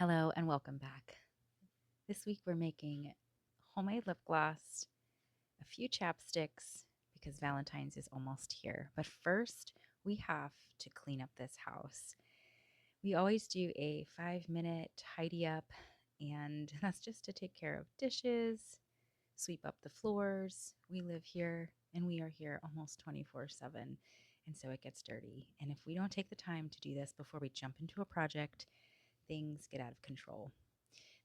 Hello and welcome back. This week we're making homemade lip gloss, a few chapsticks because Valentine's is almost here. But first, we have to clean up this house. We always do a 5-minute tidy up, and that's just to take care of dishes, sweep up the floors. We live here and we are here almost 24/7, and so it gets dirty. And if we don't take the time to do this before we jump into a project, things get out of control.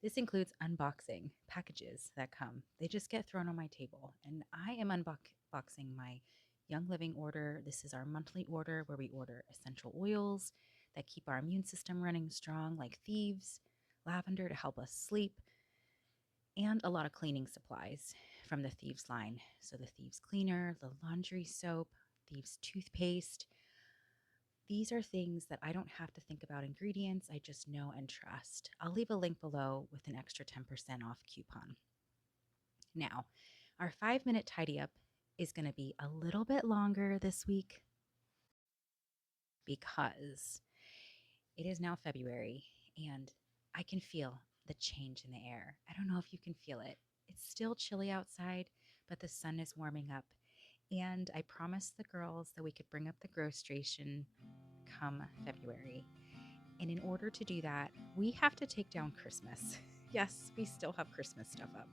This includes unboxing packages that come. They just get thrown on my table. And I am unboxing my Young Living order. This is our monthly order where we order essential oils that keep our immune system running strong, like thieves, lavender to help us sleep, and a lot of cleaning supplies from the Thieves line. So the Thieves cleaner, the laundry soap, Thieves toothpaste. These are things that I don't have to think about ingredients. I just know and trust. I'll leave a link below with an extra 10% off coupon. Now, our 5-minute tidy up is going to be a little bit longer this week because it is now February and I can feel the change in the air. I don't know if you can feel it. It's still chilly outside, but the sun is warming up. And I promised the girls that we could bring up the grow station come February. And in order to do that, we have to take down Christmas. Yes, we still have Christmas stuff up.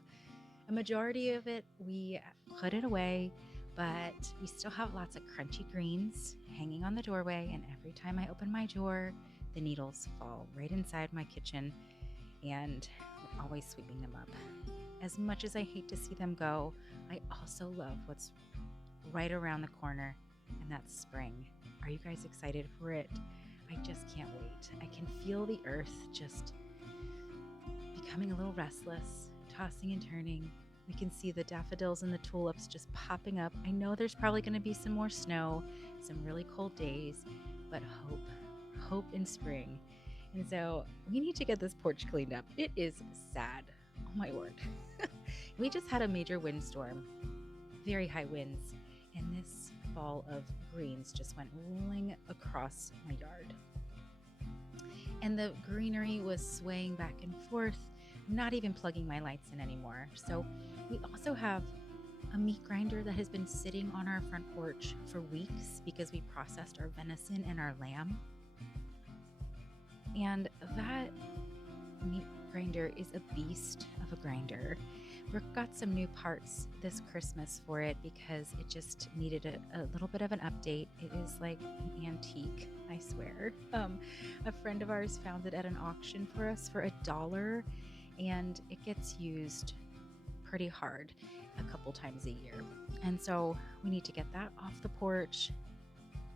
A majority of it, we put it away, but we still have lots of crunchy greens hanging on the doorway. And every time I open my door, the needles fall right inside my kitchen, and we're always sweeping them up. As much as I hate to see them go, I also love what's right around the corner, and that's spring. Are you guys excited for it? I just can't wait. I can feel the earth just becoming a little restless, tossing and turning. We can see the daffodils and the tulips just popping up. I know there's probably going to be some more snow, some really cold days, but hope in spring. And so we need to get this porch cleaned up. It is sad. Oh my word. We just had a major windstorm, very high winds, and this ball of greens just went rolling across my yard. And the greenery was swaying back and forth. I'm not even plugging my lights in anymore. So we also have a meat grinder that has been sitting on our front porch for weeks because we processed our venison and our lamb. And that meat grinder is a beast of a grinder. Brooke got some new parts this Christmas for it because it just needed a little bit of an update. It is like an antique, I swear. A friend of ours found it at an auction for us for $1, and it gets used pretty hard a couple times a year. And so we need to get that off the porch.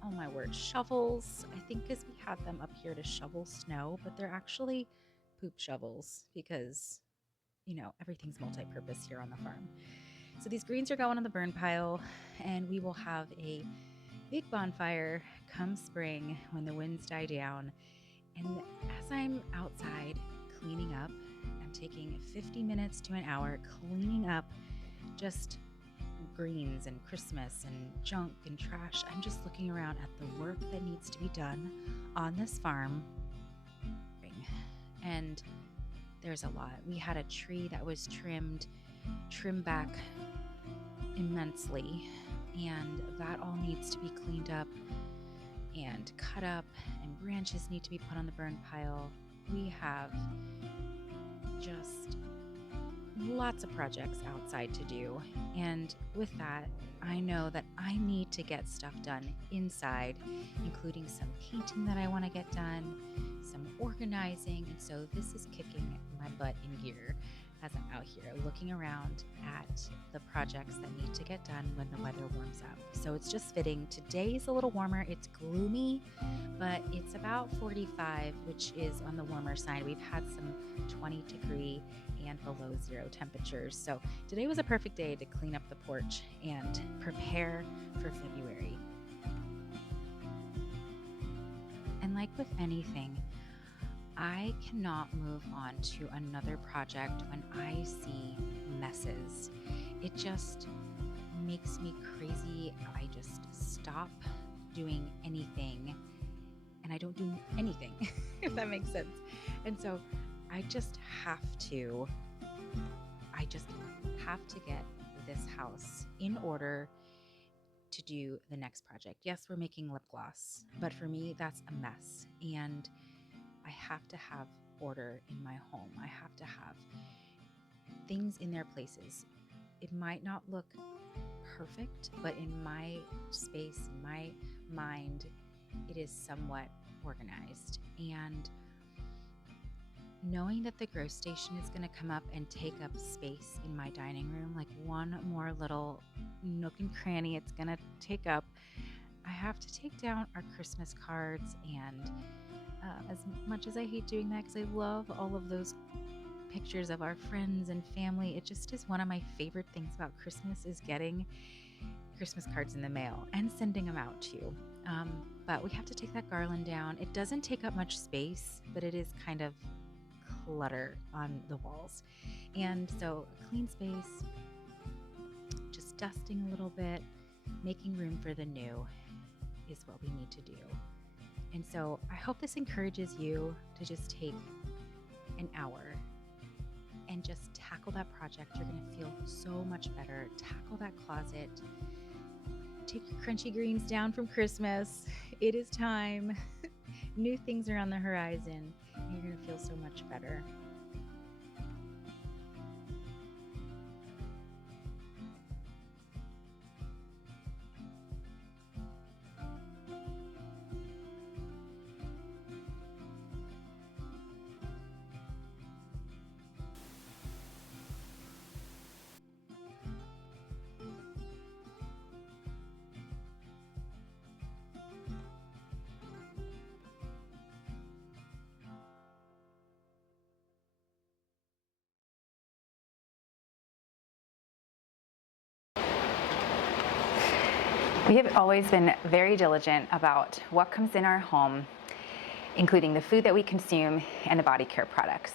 Oh my word, shovels. I think because we had them up here to shovel snow, but they're actually poop shovels because everything's multi-purpose here on the farm. So these greens are going on the burn pile, and we will have a big bonfire come spring when the winds die down. And as I'm outside cleaning up, I'm taking 50 minutes to an hour cleaning up just greens and Christmas and junk and trash. I'm just looking around at the work that needs to be done on this farm. And there's a lot. We had a tree that was trimmed back immensely, and that all needs to be cleaned up and cut up, and branches need to be put on the burn pile. We have just lots of projects outside to do, and with that, I know that I need to get stuff done inside, including some painting that I want to get done, some organizing, and so this is kicking my butt in gear as I'm out here looking around at the projects that need to get done when the weather warms up. So it's just fitting. Today's a little warmer. It's gloomy, but it's about 45, which is on the warmer side. We've had some 20-degree and below zero temperatures. So today was a perfect day to clean up the porch and prepare for February. And like with anything, I cannot move on to another project when I see messes. It just makes me crazy. I just stop doing anything, and I don't do anything, if that makes sense. And so I just have to, I just have to get this house in order to do the next project. Yes, we're making lip gloss, but for me, that's a mess. And I have to have order in my home. I have to have things in their places. It might not look perfect, but in my space, in my mind, it is somewhat organized. And knowing that the grow station is going to come up and take up space in my dining room, like one more little nook and cranny it's going to take up, I have to take down our Christmas cards. And as much as I hate doing that, because I love all of those pictures of our friends and family, it just is one of my favorite things about Christmas, is getting Christmas cards in the mail and sending them out too. But we have to take that garland down. It doesn't take up much space, but it is kind of clutter on the walls. And so a clean space, just dusting a little bit, making room for the new is what we need to do. And so I hope this encourages you to just take an hour and just tackle that project. You're going to feel so much better. Tackle that closet. Take your crunchy greens down from Christmas. It is time. New things are on the horizon. And you're going to feel so much better. We have always been very diligent about what comes in our home, including the food that we consume and the body care products.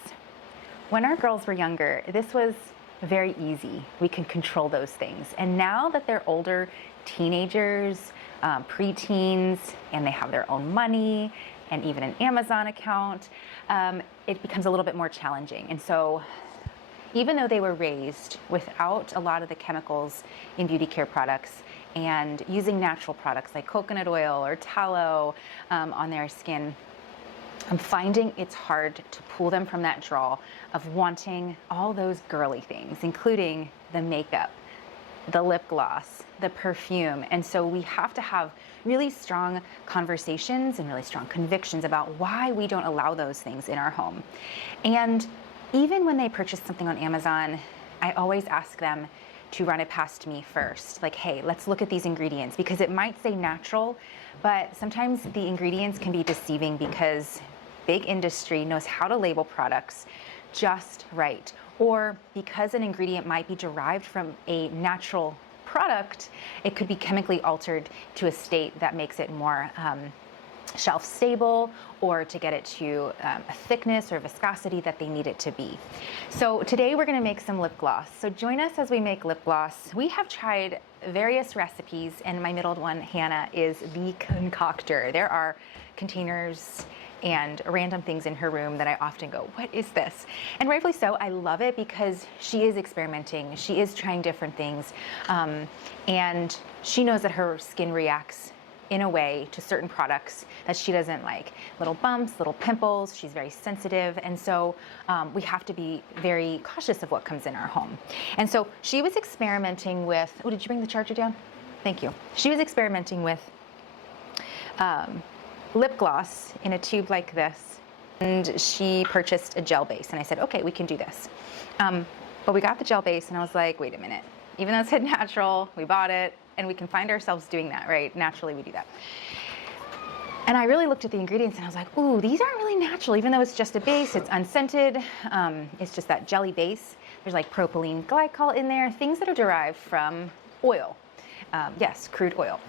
When our girls were younger, this was very easy. We could control those things. And now that they're older, teenagers, preteens, and they have their own money and even an Amazon account, it becomes a little bit more challenging. And so even though they were raised without a lot of the chemicals in beauty care products and using natural products like coconut oil or tallow on their skin, I'm finding it's hard to pull them from that draw of wanting all those girly things, including the makeup, the lip gloss, the perfume. And so we have to have really strong conversations and really strong convictions about why we don't allow those things in our home. And even when they purchase something on Amazon, I always ask them to run it past me first. Like, hey, let's look at these ingredients, because it might say natural, but sometimes the ingredients can be deceiving because big industry knows how to label products just right. Or because an ingredient might be derived from a natural product, it could be chemically altered to a state that makes it more shelf stable, or to get it to a thickness or viscosity that they need it to be. So today we're going to make some lip gloss. So join us as we make lip gloss. We have tried various recipes, and my middle one, Hannah, is the concoctor. There are containers and random things in her room that I often go, what is this? And rightfully so. I love it because she is experimenting. She is trying different things. And she knows that her skin reacts in a way to certain products that she doesn't like. Little bumps, little pimples, she's very sensitive. And so we have to be very cautious of what comes in our home. And so she was experimenting with, oh, did you bring the charger down? Thank you. She was experimenting with lip gloss in a tube like this. And she purchased a gel base. And I said, okay, we can do this. But we got the gel base and I was like, wait a minute. Even though it said natural, we bought it. And we can find ourselves doing that, right? Naturally, we do that. And I really looked at the ingredients and I was like, ooh, these aren't really natural, even though it's just a base, it's unscented, it's just that jelly base. There's like propylene glycol in there, things that are derived from oil. Yes, crude oil.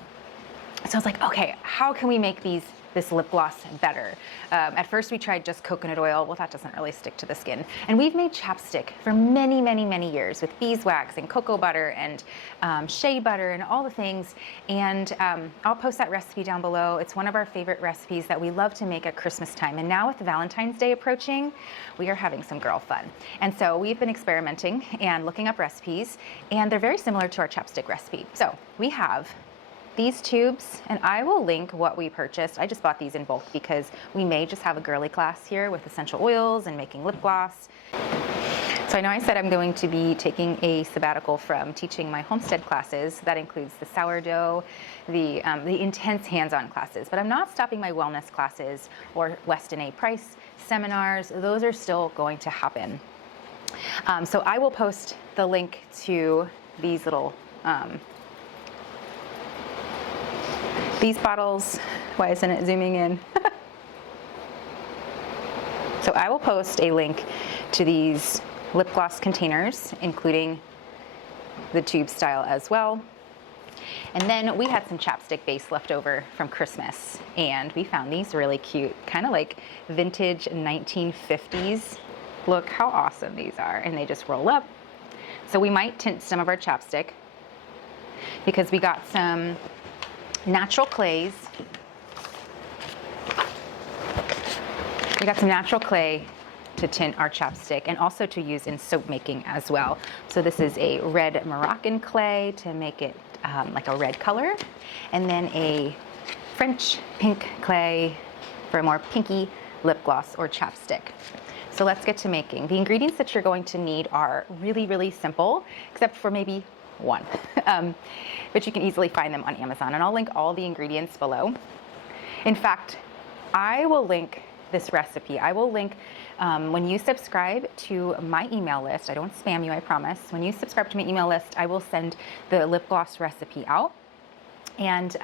So I was like, okay, how can we make these this lip gloss better. At first we tried just coconut oil. Well, that doesn't really stick to the skin. And we've made chapstick for many, many, many years with beeswax and cocoa butter and shea butter and all the things. And I'll post that recipe down below. It's one of our favorite recipes that we love to make at Christmas time. And now with Valentine's Day approaching, we are having some girl fun. And so we've been experimenting and looking up recipes, and they're very similar to our chapstick recipe. So we have these tubes, and I will link what we purchased. I just bought these in bulk because we may just have a girly class here with essential oils and making lip gloss. So I know I said I'm going to be taking a sabbatical from teaching my homestead classes. That includes the sourdough, the intense hands-on classes, but I'm not stopping my wellness classes or Weston A. Price seminars. Those are still going to happen. So I will post the link to these little these bottles. Why isn't it zooming in? So I will post a link to these lip gloss containers, including the tube style as well. And then we had some chapstick base left over from Christmas, and we found these really cute, kind of like vintage 1950s. Look how awesome these are, and they just roll up. So we might tint some of our chapstick because we got some natural clays. We got some natural clay to tint our chapstick and also to use in soap making as well. So this is a red Moroccan clay to make it like a red color, and then a French pink clay for a more pinky lip gloss or chapstick. So let's get to making. The ingredients that you're going to need are really, really simple, except for maybe one. But you can easily find them on Amazon, and I'll link all the ingredients below. In fact, I will link this recipe. I will link when you subscribe to my email list. I don't spam you, I promise. When you subscribe to my email list, I will send the lip gloss recipe out, and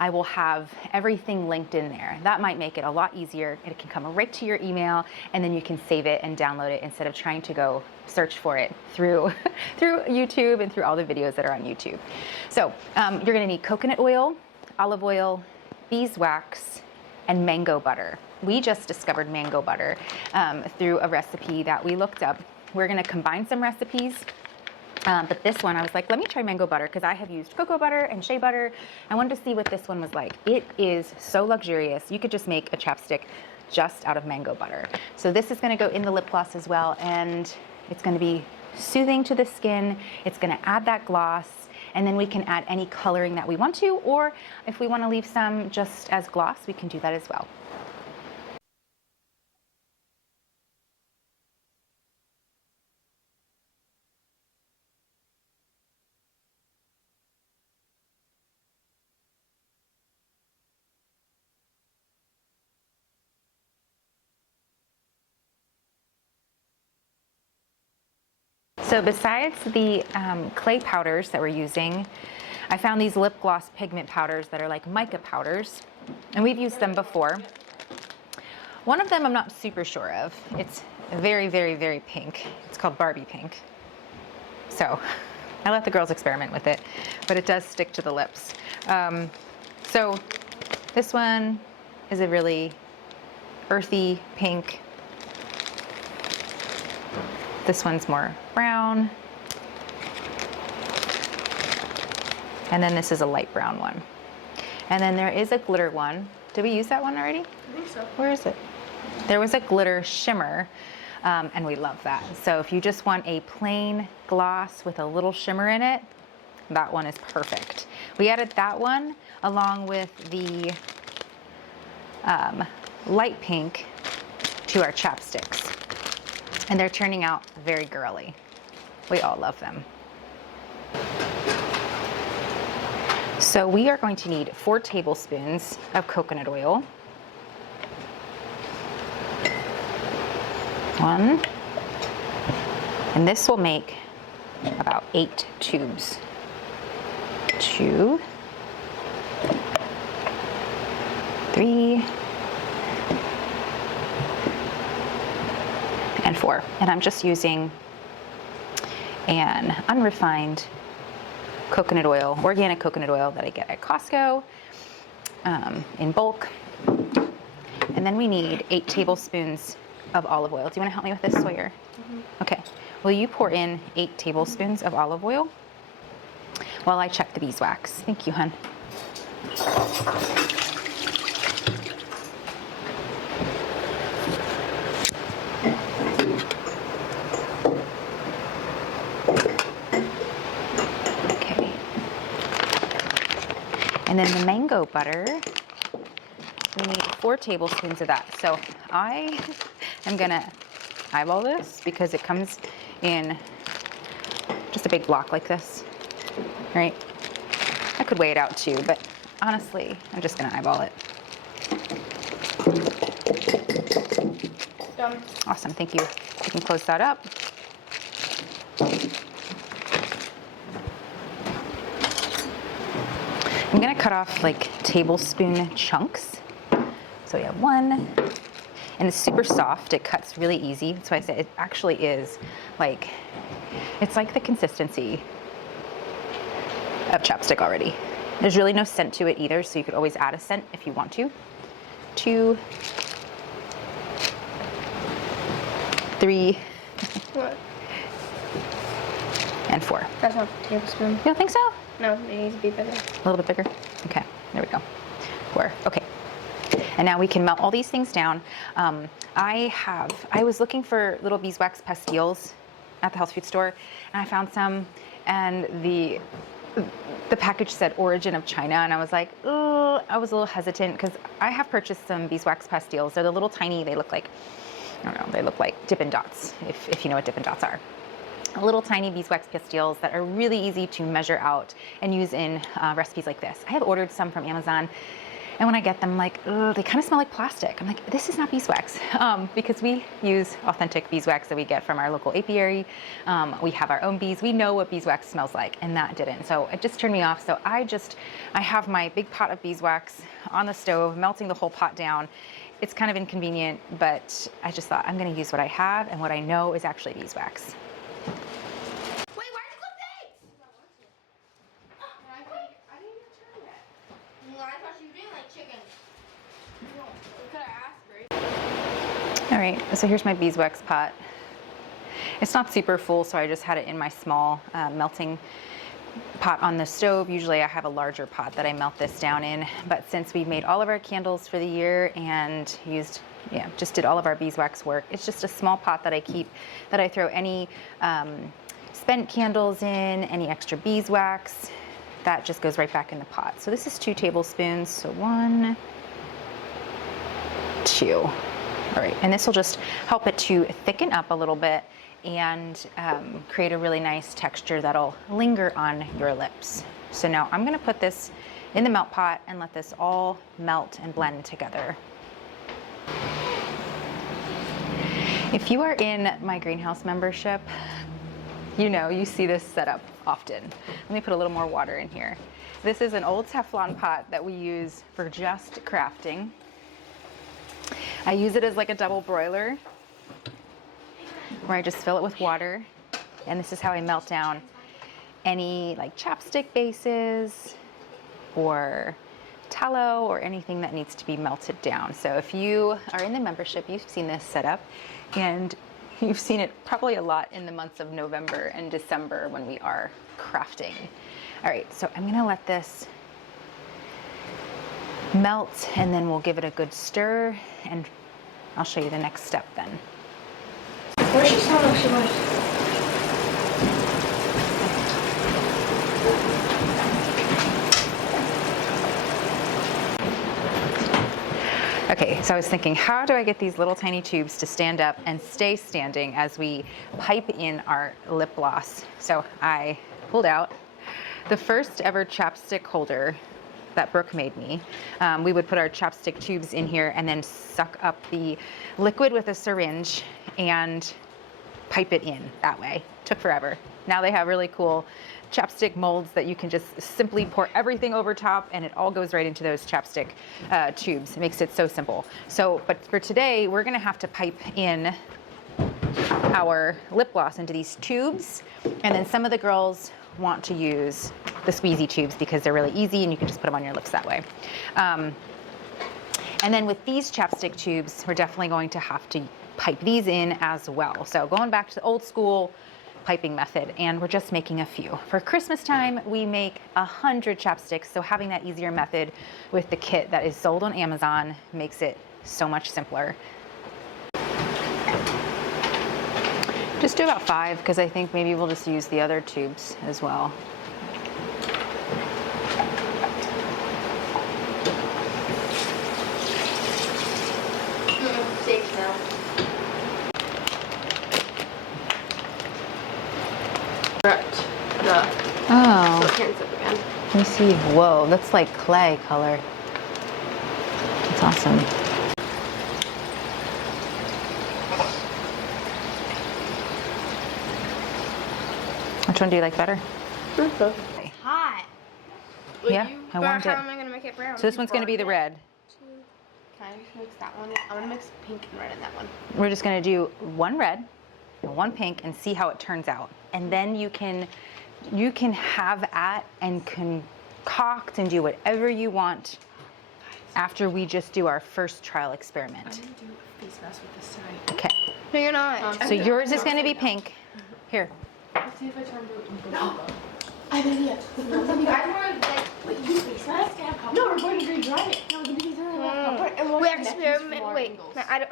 I will have everything linked in there. That might make it a lot easier. It can come right to your email, and then you can save it and download it instead of trying to go search for it through YouTube and through all the videos that are on YouTube. So you're gonna need coconut oil, olive oil, beeswax, and mango butter. We just discovered mango butter through a recipe that we looked up. We're gonna combine some recipes. But this one, I was like, let me try mango butter because I have used cocoa butter and shea butter. I wanted to see what this one was like. It is so luxurious. You could just make a chapstick just out of mango butter. So this is going to go in the lip gloss as well, and it's going to be soothing to the skin. It's going to add that gloss, and then we can add any coloring that we want to, or if we want to leave some just as gloss, we can do that as well. So besides the clay powders that we're using, I found these lip gloss pigment powders that are like mica powders, and we've used them before. One of them I'm not super sure of. It's very, very, very pink. It's called Barbie pink. So I let the girls experiment with it, but it does stick to the lips. So this one is a really earthy pink. This one's more brown. And then this is a light brown one. And then there is a glitter one. Did we use that one already? I think so. Where is it? There was a glitter shimmer, and we love that. So if you just want a plain gloss with a little shimmer in it, that one is perfect. We added that one along with the light pink to our chapsticks. And they're turning out very girly. We all love them. So we are going to need 4 tablespoons of coconut oil. 1. And this will make about 8 tubes. 2. 3. And 4. And I'm just using an unrefined coconut oil, organic coconut oil that I get at Costco in bulk. And then we need 8 tablespoons of olive oil. Do you want to help me with this, Sawyer? Okay. Will you pour in 8 tablespoons of olive oil while I check the beeswax? Thank you, hon. Okay. And then the mango butter, we need 4 tablespoons of that. So I am gonna eyeball this because it comes in just a big block like this, right? I could weigh it out too, but honestly, I'm just gonna eyeball it. Done. Awesome, thank you. You can close that up. I'm gonna cut off like tablespoon chunks. So we have 1, and it's super soft. It cuts really easy. That's why I say it actually is like, it's like the consistency of chapstick already. There's really no scent to it either, so you could always add a scent if you want to. 2, 3, What? and 4. That's not a tablespoon. You don't think so? No, it needs to be bigger. A little bit bigger? Okay, there we go. 4, okay. And now we can melt all these things down. I was looking for little beeswax pastilles at the health food store, and I found some, and the package said origin of China, and I was like, oh, I was a little hesitant because I have purchased some beeswax pastilles. They're the little tiny, they look like, I don't know, they look like Dippin' Dots, if you know what Dippin' Dots are. Little tiny beeswax pastilles that are really easy to measure out and use in recipes like this. I have ordered some from Amazon, and when I get them, I'm like, ugh, they kind of smell like plastic. I'm like, this is not beeswax, because we use authentic beeswax that we get from our local apiary. We have our own bees. We know what beeswax smells like, and that didn't. So it just turned me off. So I have my big pot of beeswax on the stove, melting the whole pot down. It's kind of inconvenient, but I just thought I'm going to use what I have and what I know is actually beeswax. Wait, where'd you go next? I didn't even turn that. No, I thought you didn't like chicken. No, we could have asked, right? All right, so here's my beeswax pot. It's not super full, so I just had it in my small melting pot on the stove. Usually I have a larger pot that I melt this down in, but since we made all of our candles for the year and just did all of our beeswax work, it's just a small pot that I keep, that I throw any spent candles in, any extra beeswax, that just goes right back in the pot. So this is 2 tablespoons, so 1, 2. All right, and this will just help it to thicken up a little bit and create a really nice texture that'll linger on your lips. So now I'm gonna put this in the melt pot and let this all melt and blend together. If you are in my greenhouse membership, you see this setup often. Let me put a little more water in here. This is an old Teflon pot that we use for just crafting. I use it as like a double broiler, where I just fill it with water, and this is how I melt down any like chapstick bases or tallow or anything that needs to be melted down. So if you are in the membership, you've seen this setup, and you've seen it probably a lot in the months of November and December when we are crafting. All right, so I'm gonna let this melt, and then we'll give it a good stir, and I'll show you the next step then. Where's she sound like she was? Okay, so I was thinking, how do I get these little tiny tubes to stand up and stay standing as we pipe in our lip gloss? So I pulled out the first ever chapstick holder that Brooke made me. We would put our chapstick tubes in here and then suck up the liquid with a syringe and pipe it in that way. Took forever. Now they have really cool chapstick molds that you can just simply pour everything over top, and it all goes right into those chapstick tubes. It makes it so simple. So, but for today, we're gonna have to pipe in our lip gloss into these tubes, and then some of the girls want to use the squeezy tubes because they're really easy and you can just put them on your lips that way. And then with these chapstick tubes, we're definitely going to have to pipe these in as well. So going back to the old school piping method, and we're just making a few. For Christmas time, we make 100 chapsticks, so having that easier method with the kit that is sold on Amazon makes it so much simpler. Just do about 5, because I think maybe we'll just use the other tubes as well. Safe now. Correct. Oh, Hands up again. let me see. Whoa, that's like clay color. That's awesome. Which one do you like better? It's hot. Yeah, I want it. How am I gonna make it brown? So this one's going to be the red. Can I just mix that one? I want to mix pink and red in that one. We're just going to do 1 red and 1 pink and see how it turns out. And then you can have at and concoct and do whatever you want after we just do our first trial experiment. I'm gonna do a face mask with this tonight. Okay. No, you're not. So yours is going to be pink. Here. Let's see if I turn blue. I have an idea. You guys want to like use face mask? No, we're going to dry it. No, give me these Wait, experiment. Wait, no, I don't.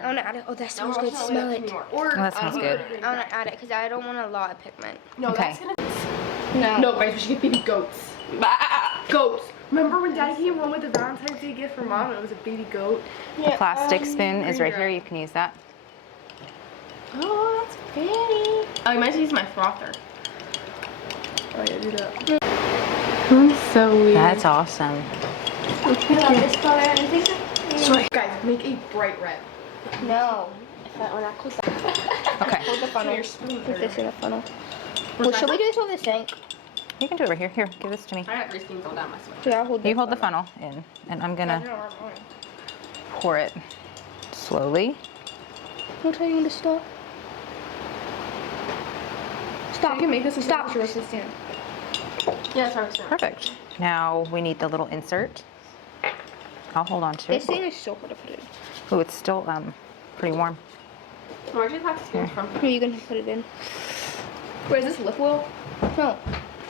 I want to add it. Oh, that smells good. Smell it. Oh, that smells good. I want to add it because I don't want a lot of pigment. No, Okay. that's gonna. No, guys, we should get baby goats. Goats. Remember when Daddy came home with the Valentine's Day gift for Mom? It was a baby goat. The plastic spoon is right here. You can use that. Oh, that's pretty. Oh, I might use my frother. Oh yeah, do that. That's so weird. That's awesome. Sorry, guys, make a bright red. No. When I close that. Okay. Hold the funnel. Put this in the funnel. Well, should we do this over the sink? You can do it right here. Here, give this to me. I got 3 spoons all down my switch. Yeah, I'll hold You this hold the funnel. funnel in, and I'm going to pour it slowly. I'll tell you when to stop. Stop. You can make this a Stop. resistant. Yeah, sorry. Perfect. Now we need the little insert. I'll hold on to This it. thing is so hard to put in. Oh, it's still pretty warm. Where'd you have spoons from? Here, you can put it in. Wait, is this lip oil? No.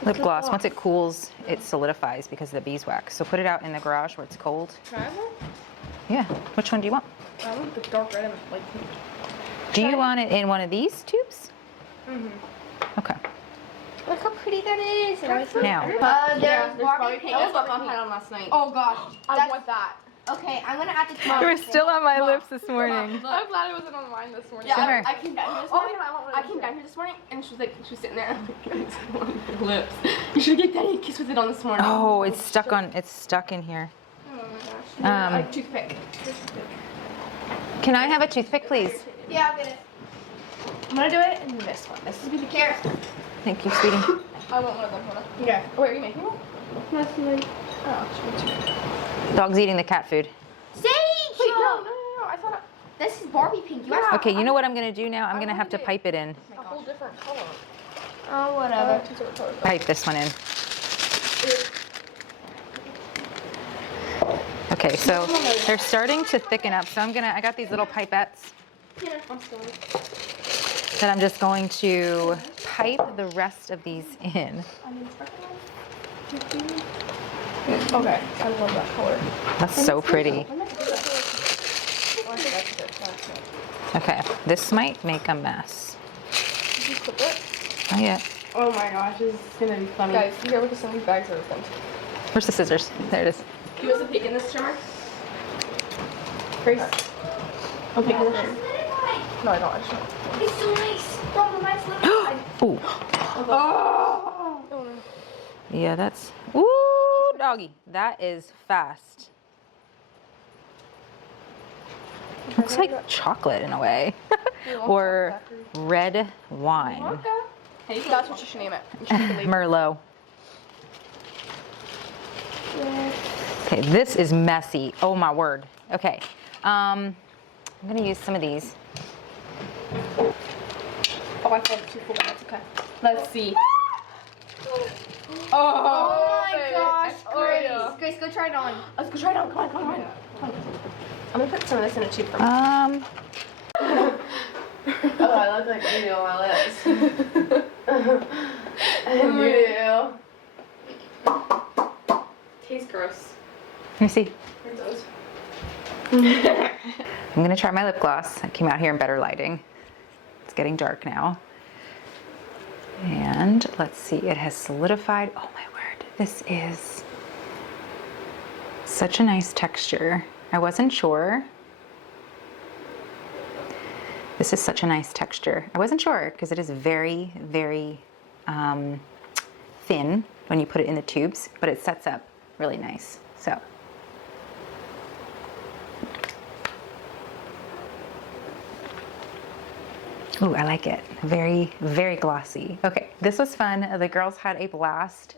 Lip gloss, once it cools, it solidifies because of the beeswax. So put it out in the garage where it's cold. Try one? Yeah. Which one do you want? I want the dark red and light pink. Do you want it in one of these tubes? Okay. Look how pretty that is. Now, There's Barbie Barbie pink. pink. That was what Mom had on last night. Oh gosh. I want that. Okay, I'm gonna add the you were still on my lips this morning. I'm glad it wasn't on mine this morning. Sure. I came down here this morning. I came down here this morning and she was sitting there. I'm like, lips. You should have given Daddy a kiss with it on this morning. Oh, it's stuck in here. Oh my gosh. Like toothpick. Can I have a toothpick, please? Yeah, I'll get it. I'm gonna do it in this one. This is the Here. Thank you, sweetie. I want one of them. Hold on. Okay. Oh, wait, are you making one? Nothing. Oh, Dog's eating the cat food. Sage! wait, no. I thought This is Barbie pink. You asked Okay, you know what I'm going to do now? I'm going to have to pipe it in. a whole different color. Oh, whatever. Pipe this one in. Okay, so they're starting to thicken up. So I got these little pipettes that I'm just going to pipe the rest of these in. Okay, I love that color. That's so pretty. Okay, this might make a mess. Did you clip it? Not yet. Oh my gosh, this is gonna be funny. Guys, you gotta look at some of these bags are empty. Where's the scissors? There it is. Give us a peek in this trimmer. Grace. A peek in this trimmer. No, I don't. I just don't. It's so nice. Bro, the mine's little. Ooh. Oh! Yeah, that's... Ooh, doggy. That is fast. Looks like chocolate in a way. Or red wine. Hey, that's what you should name it. You should name it. Merlot. Okay, this is messy. Oh my word. Okay, I'm gonna use some of these. Oh, I thought it was too full, but that's okay. Let's see. Oh my gosh, Oh, Grace. yeah. Grace, go try it on. Let's go try it out. Come on, come on. I'm gonna put some of this in a tube for me. Oh, I look like you on my lips. And you do. Tastes gross. Let me see. It does. I'm gonna try my lip gloss. I came out here in better lighting. It's getting dark now. And let's see, it has solidified. Oh my word, this is such a nice texture. I wasn't sure. This is such a nice texture. I wasn't sure because it is very, very thin when you put it in the tubes, but it sets up really nice. So. Ooh, I like it. Very, very glossy. Okay, this was fun. The girls had a blast.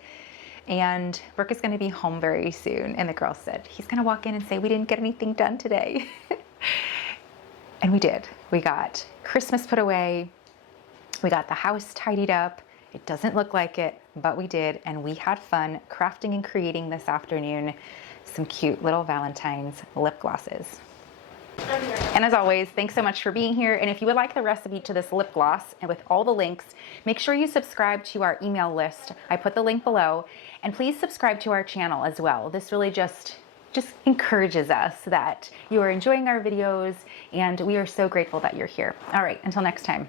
And Brooke is gonna be home very soon. And the girls said, he's gonna walk in and say, we didn't get anything done today. And we did. We got Christmas put away. We got the house tidied up. It doesn't look like it, but we did. And we had fun crafting and creating this afternoon some cute little Valentine's lip glosses. And as always, thanks so much for being here. And if you would like the recipe to this lip gloss and with all the links, make sure you subscribe to our email list. I put the link below. And please subscribe to our channel as well. This really just encourages us that you are enjoying our videos, and we are so grateful that you're here. All right, until next time.